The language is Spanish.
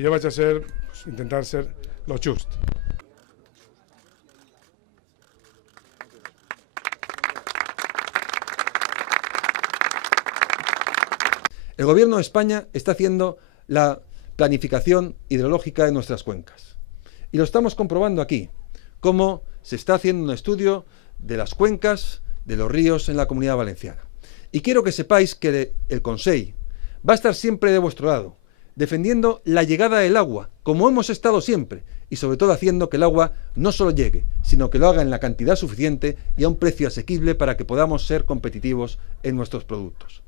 I jo vaig a ser, intentar ser lo just. El Gobierno de España está haciendo la planificación hidrológica de nuestras cuencas. Y lo estamos comprobando aquí, cómo se está haciendo un estudio de las cuencas de los ríos en la Comunidad Valenciana. Y quiero que sepáis que el Consell va a estar siempre de vuestro lado, defendiendo la llegada del agua, como hemos estado siempre, y sobre todo haciendo que el agua no solo llegue, sino que lo haga en la cantidad suficiente y a un precio asequible para que podamos ser competitivos en nuestros productos.